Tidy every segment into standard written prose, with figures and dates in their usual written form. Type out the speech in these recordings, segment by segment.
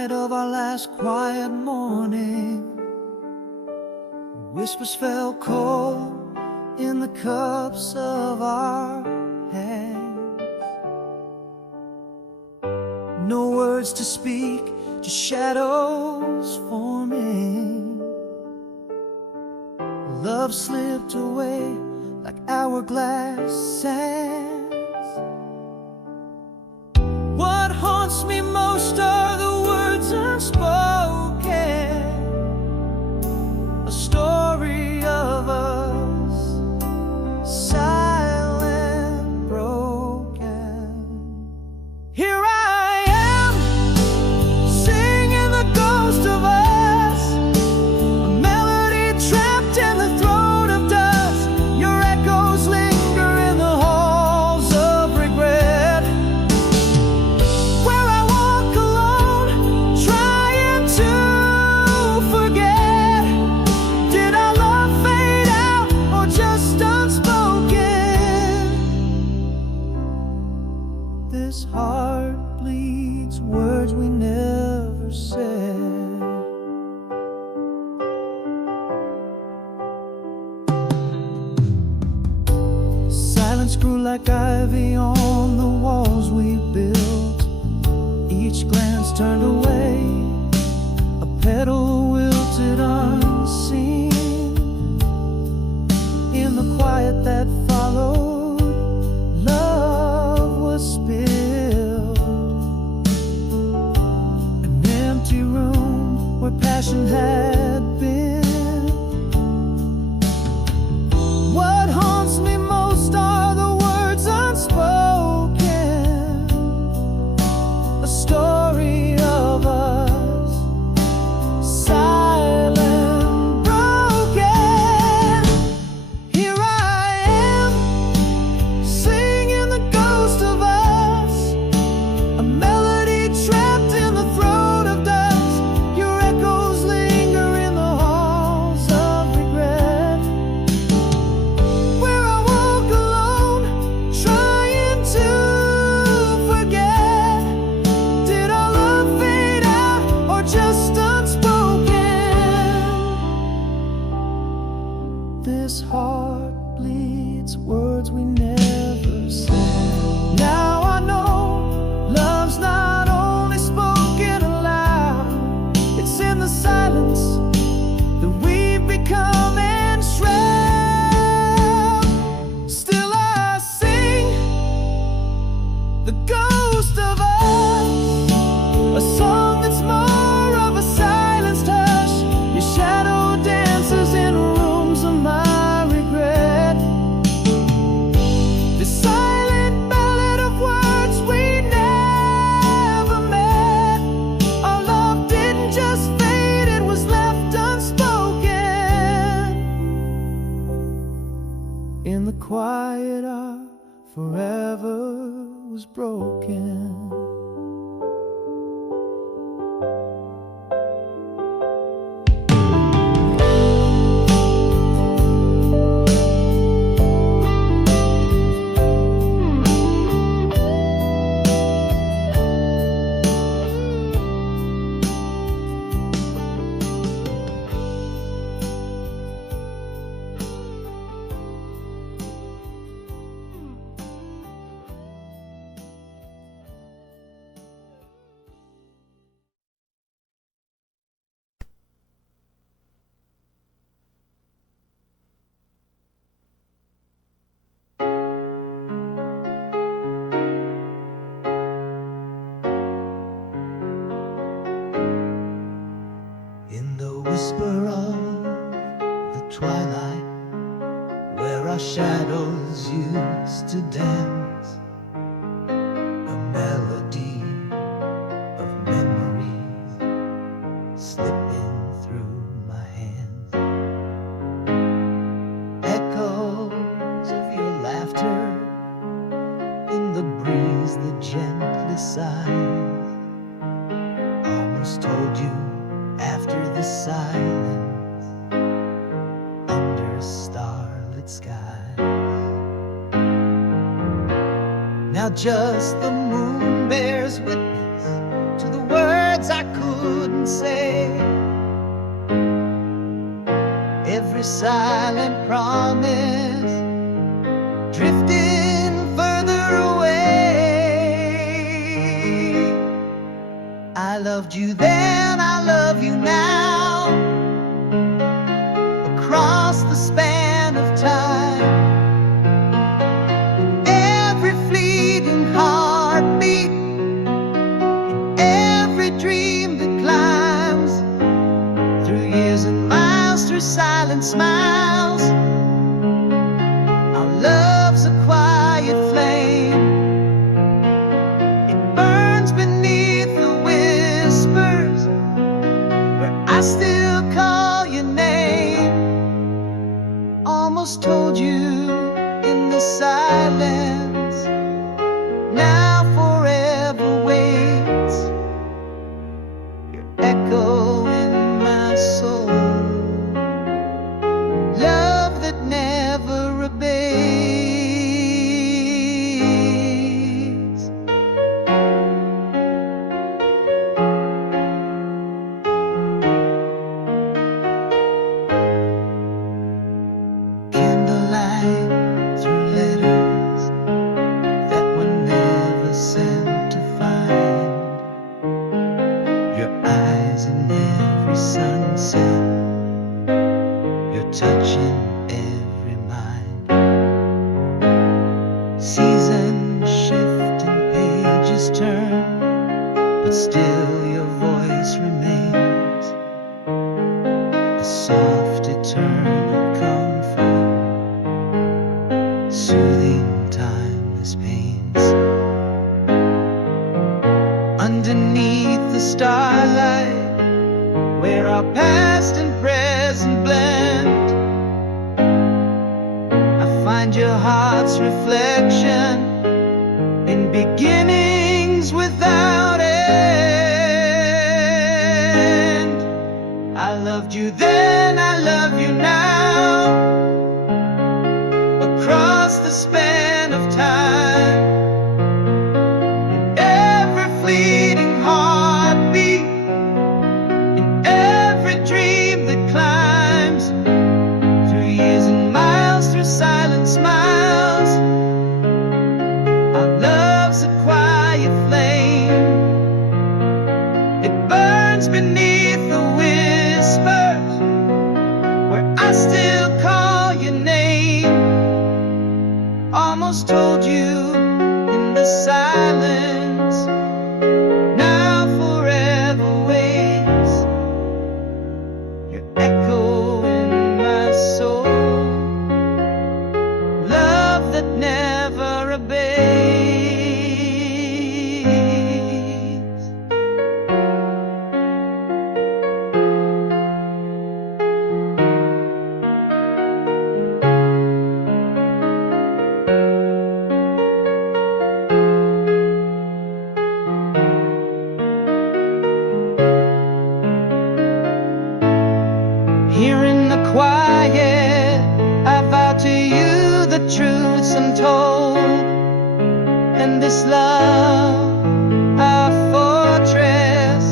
night of our last quiet morning, whispers fell cold in the cups of our hands. No words to speak, just shadows forming. Love slipped away like hourglass sands. What haunts me most are the words unspoken, a story of us, silent, broken. Here I am, singing the ghost of us, a melody trapped in the throat of dust. Your echoes linger in the halls of regret, where I walk alone, trying to forget. Did our love fade out or just unspoken? This heart bleeds words we never said. Silence grew like ivy on the walls we built. Each glance turned away, a petal wilted unseen. In the quiet that followed, love was spilled. An empty room where passion had been. What haunts me most are the words unspoken, a story of us, silent, broken. Here I am, singing the ghost of us, a melody trapped in the throat of dust. Your echoes linger in the halls of regret, where I walk alone, trying to forget. Did our love fade out or just unspoken? This heart bleeds words we never said. Now I know love's not only spoken aloud, it's in the silence that we've become enshrouded. Still I sing the ghost of us, a song that's more of a silenced hush. Your shadow dances in rooms of my regret. This silent ballad of words we never met. Our love didn't just fade, it was left unspoken. In the quiet, our forever was broken. In the whisper of the twilight, where our shadows used to dance, a melody of memories slipping through my hands. Echoes of your laughter in the breeze that gently sighs, almost told you after the silence under starlit skies. Now just the moon bears witness to the words I could didn't say, every silent promise drifting further away. I loved you then, I love you now, across the span of time. Every fleeting heartbeat, every dream that climbs through years and miles, through silent smiles. Our love's a quiet flame, it burns beneath the whispers, where I still call your name. Almost told you in the silence, now forever waits your echo in my soul. Love that never abates. Candlelight through letters that were never sent to find. Your eyes in every sunset, your touch in every mind. Seasons shift and pages turn, but still your voice remains, a soft eternal comfort, soothing timeless pains. Underneath the starlight, where our past and present blend, I find your heart's reflection in beginnings without end. I loved you then, I love you now, across the span of time. In every fleeting heartbeat, in every dream that climbs through years and miles, through silent smiles. Our love's a quiet flame, it burns beneath the whispers, where I still call your name. Almost told you in the silence, now forever waits your echo in my soul. Love that never abates. Here in the quiet, I vow to you the truths untold, and this love, our fortress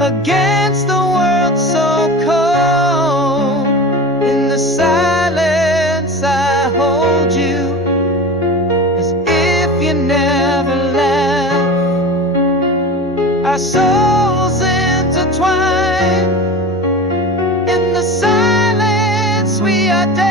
against the world so cold. In the silence I hold you, as if you never left. Our souls intertwine, in the silence we are deaf.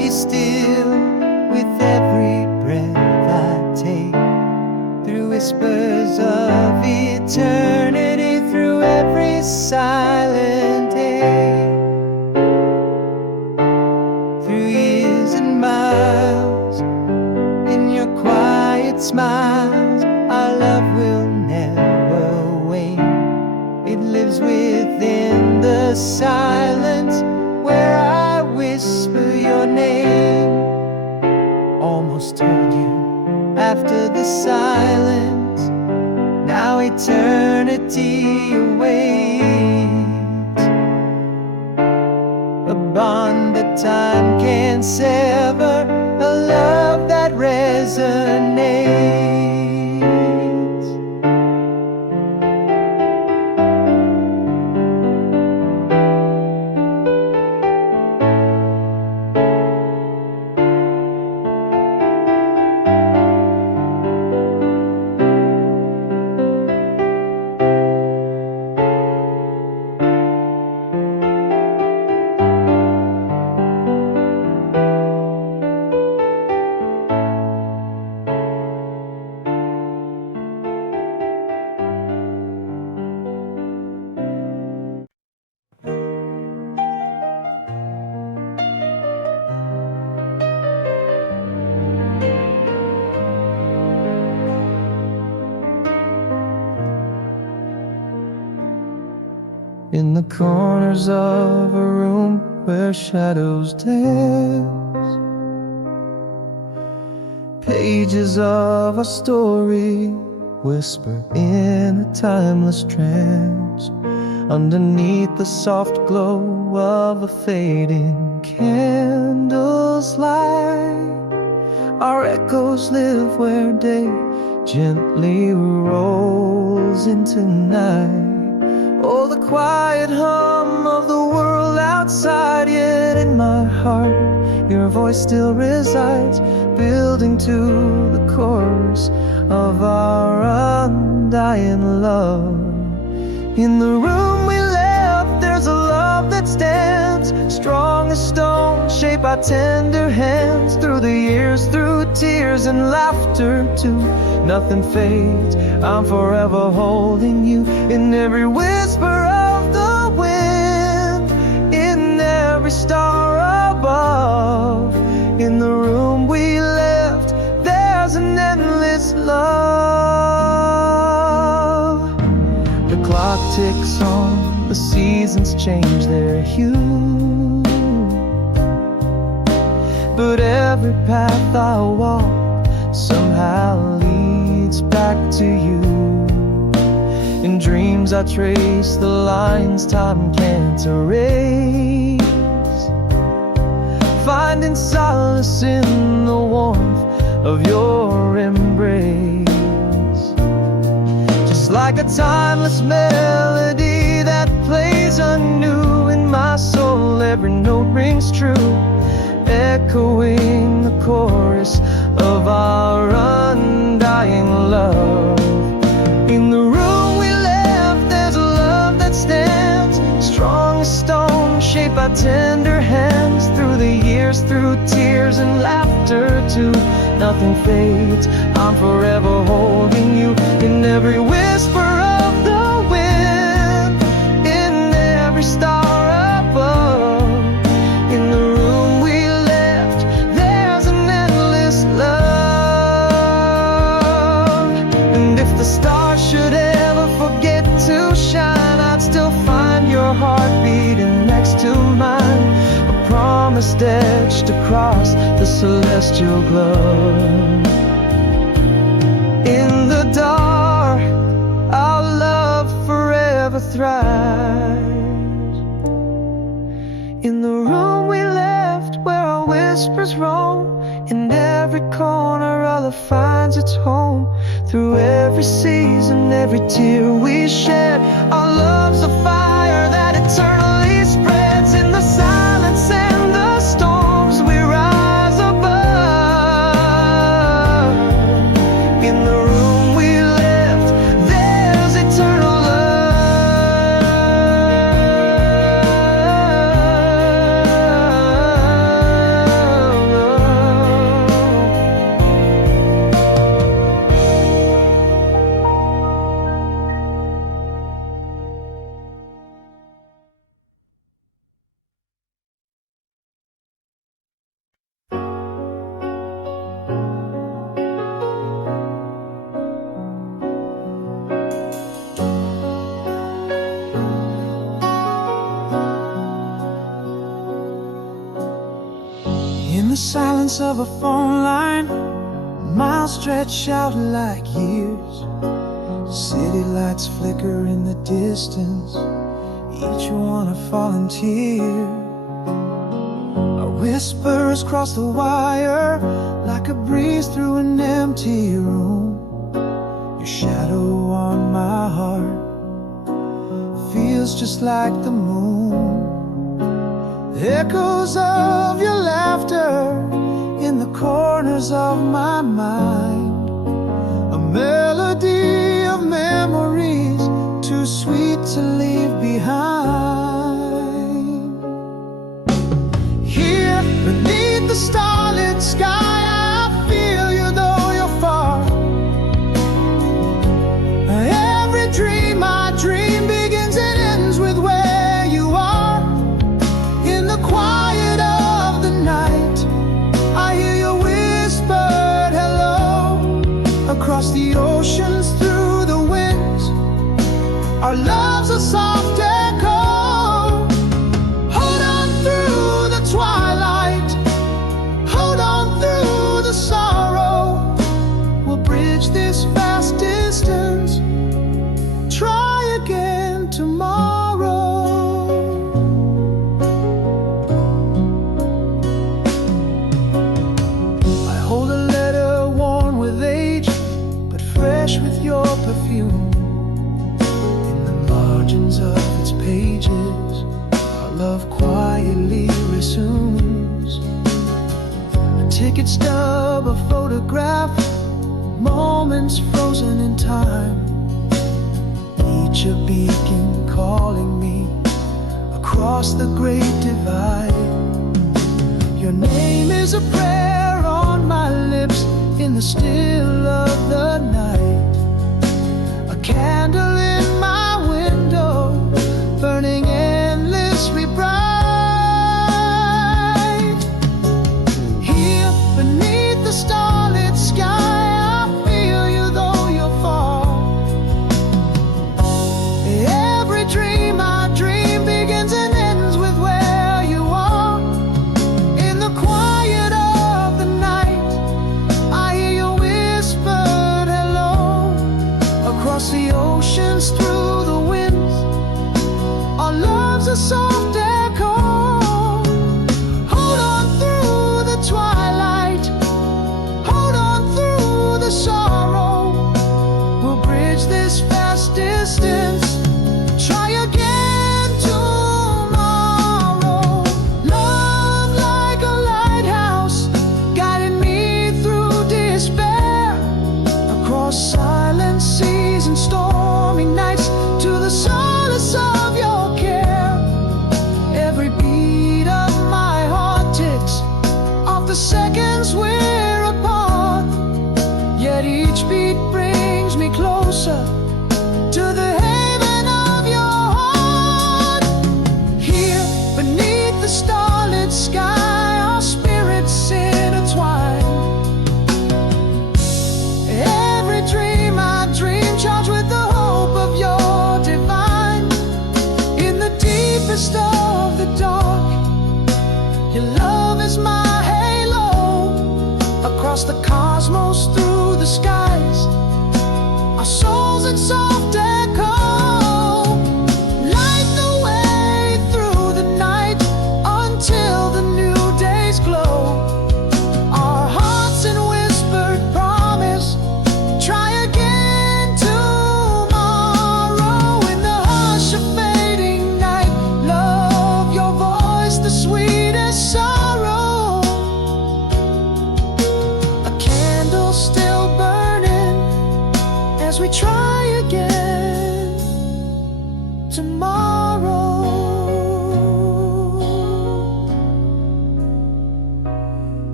be still with every breath I take, through whispers of eternity, through every silent day, through years and miles. In your quiet smiles, our love will never wane. It lives within the silence where I whisper your name. Almost told you after the silence, now eternity awaits. A bond that time can't sever, a love that resonates. In the corners of a room where shadows dance, pages of a story whisper in a timeless trance. Underneath the soft glow of a fading candle's light, our echoes live where day gently rolls into night. Oh, the quiet hum of the world outside, yet in my heart your voice still resides, building to the chorus of our undying love. In the room we left, there's a love that stands strong as stone, shaped by tender hands. Through the years, through tears and laughter too, nothing fades. I'm forever holding you in every whisper of the wind, in every star above. In the room we left, there's an endless love. The clock ticks on, the seasons change their hue, but every path I walk somehow leads back to you. In dreams I trace the lines time can't erase, finding solace in the warmth of your embrace. Just like a timeless melody that plays anew in my soul, every note rings true, echoing the chorus of our undying love. In the room we left, there's a love that stands strong as stone, shaped by tender hands. Through the years, through tears and laughter too, nothing fades. I'm forever holding you in every whisper of the wind, in every star above. In the room we left, there's an endless love. And if the stars should ever forget to shine, I'd still find your heart beating next to mine, a promise etched across the celestial glow. In the dark, our love forever thrives. In the room we left, where our whispers roam, in every corner our love finds its home. Through every season, every tear we shed, our love's a fire that eternally spreads. In the silence and the storms we rise above. In the room we left, there's eternal love. In the silence of a phone line, miles stretch out like years. City lights flicker in the distance, each one a fallen tear. Our whispers cross the wire like a breeze through an empty room. Your shadow on my heart feels just like the moon. Echoes of your laughter in the corners of my mind, a melody of memories too sweet to leave behind. Here beneath the starlit sky, I feel you though you're far. Every dream I dream begins and ends with where you are. In the quiet of the night, I hear your whispered hello. Across the oceans, through the winds, our love's a soft echo. Hold on through the twilight, hold on through the sorrow. We'll bridge this vast distance, try again tomorrow. I hold a letter worn with age, but fresh with your perfume. In the margins of its pages, our love quietly resumes. A ticket stub, a photograph, moments frozen in time. Each a beacon calling me across the great divide. Your name is a prayer on my lips in the still of the night. A candle in my window, burning endlessly bright. Here beneath the starlit sky, I feel you though you're far. Every dream I dream begins and ends with where you are. In the quiet of the night, I hear your whispered hello. Across the oceans, through the winds, our love's a soft echo. Hold on through the twilight, hold on through the sorrow. We'll bridge this vast distance, try again tomorrow. Love like a lighthouse, guiding me through despair. Across silent seas and stormy nights, to the solace of your care. Every beat of my heart ticks off the seconds we're apart. Yet each beat brings me closer to the haven of your heart. Here beneath the starlit sky, our spirits intertwine. Every dream I dream, charged with the hope of your divine. In the deepest of the dark, your love is my halo. Across the cosmos, through the skies, our souls in soft